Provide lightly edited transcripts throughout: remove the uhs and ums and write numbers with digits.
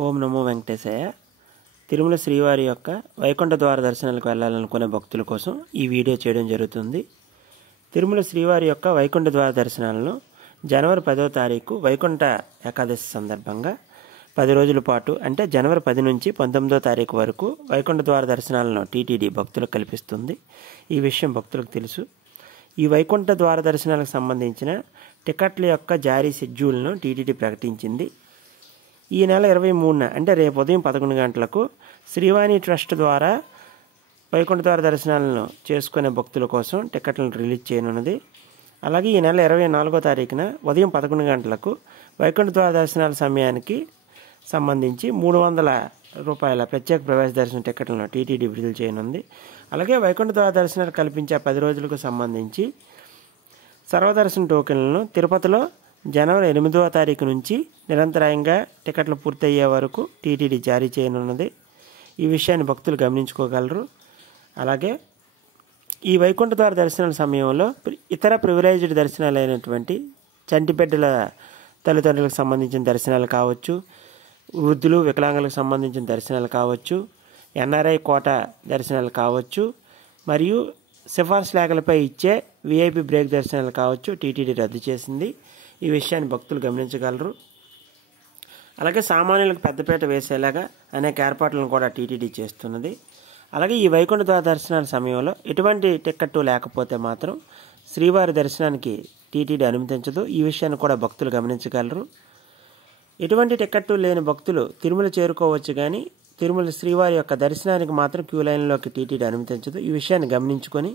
ఓం నమో వెంకటేశాయ. తిరుమల శ్రీవారి యొక్క వైకుంఠ ద్వార దర్శనాలకు వెళ్ళాలనుకునే భక్తుల కోసం ఈ వీడియో చేయడం జరుగుతుంది. తిరుమల శ్రీవారి యొక్క వైకుంఠ ద్వార దర్శనాలను జనవరి 10వ తారీఖు వైకుంఠ ఏకాదశి సందర్భంగా 10 రోజుల పాటు అంటే జనవరి 10 నుంచి 19వ తారీఖు వరకు వైకుంఠ ద్వార దర్శనాలను టీటీడీ భక్తులకు కల్పిస్తుంది. ఈ విషయం భక్తులకు తెలుసు. ఈ వైకుంఠ ద్వార దర్శనాలకు సంబంధించిన టికెట్ల యొక్క జారీ షెడ్యూల్ను టీటీడీ ప్రకటించింది. ఈ నెల 23న అంటే రేపు ఉదయం 11 గంటలకు శ్రీవాణి ట్రస్ట్ ద్వారా వైకుంఠ ద్వార దర్శనాలను చేసుకునే భక్తుల కోసం టికెట్లను రిలీజ్ చేయనున్నది. అలాగే ఈ నెల 24వ తారీఖున ఉదయం 11 గంటలకు వైకుంఠ ద్వార దర్శనాల సమయానికి సంబంధించి 300 రూపాయల ప్రత్యేక ప్రవేశ దర్శన టికెట్లను టీటీడీ విడుదల చేయనుంది. అలాగే వైకుంఠ ద్వార దర్శనాలు కల్పించే 10 రోజులకు సంబంధించి సర్వదర్శన టోకెన్లను తిరుపతిలో జనవరి 8వ తారీఖు నుంచి నిరంతరాయంగా టికెట్లు పూర్తయ్యే వరకు టీటీడీ జారీ చేయనున్నది. ఈ విషయాన్ని భక్తులు గమనించుకోగలరు. అలాగే ఈ వైకుంఠ ద్వార దర్శనాల సమయంలో ఇతర ప్రివిలేజ్డ్ దర్శనాలు అయినటువంటి చంటిబిడ్డల తల్లిదండ్రులకు సంబంధించిన దర్శనాలు కావచ్చు, వృద్ధులు వికలాంగులకు సంబంధించిన దర్శనాలు కావచ్చు, ఎన్ఆర్ఐ కోటా దర్శనాలు కావచ్చు, మరియు సిఫార్సు లేఖలపై ఇచ్చే విఐపి బ్రేక్ దర్శనాలు కావచ్చు టీటీడీ రద్దు చేసింది. ఈ విషయాన్ని భక్తులు గమనించగలరు. అలాగే సామాన్యులకు పెద్దపీట వేసేలాగా అనేక ఏర్పాట్లను కూడా టీటీడీ చేస్తున్నది. అలాగే ఈ వైకుంఠ ద్వార దర్శనాల సమయంలో ఎటువంటి టికెట్ లేకపోతే మాత్రం శ్రీవారి దర్శనానికి టీటీడీ అనుమతించదు. ఈ విషయాన్ని కూడా భక్తులు గమనించగలరు. ఎటువంటి టికెట్ లేని భక్తులు తిరుమల చేరుకోవచ్చు, కానీ తిరుమల శ్రీవారి యొక్క దర్శనానికి మాత్రం క్యూ లైన్లోకి టీటీడీ అనుమతించదు. ఈ విషయాన్ని గమనించుకొని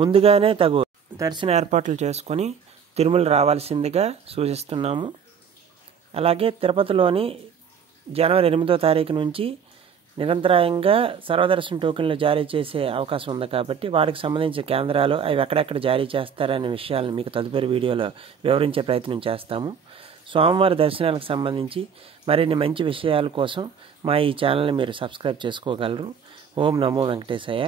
ముందుగానే తగు దర్శన ఏర్పాట్లు చేసుకొని తిరుమల రావాల్సిందిగా సూచిస్తున్నాము. అలాగే తిరుపతిలోని జనవరి 8వ తారీఖు నుంచి నిరంతరాయంగా సర్వదర్శన టోకెన్లు జారీ చేసే అవకాశం ఉంది కాబట్టి వాటికి సంబంధించిన కేంద్రాలు అవి ఎక్కడెక్కడ జారీ చేస్తారనే విషయాలను మీకు తదుపరి వీడియోలో వివరించే ప్రయత్నం చేస్తాము. స్వామివారి దర్శనాలకు సంబంధించి మరిన్ని మంచి విషయాల కోసం మా ఈ ఛానల్ని మీరు సబ్స్క్రైబ్ చేసుకోగలరు. ఓం నమో వెంకటేశాయ.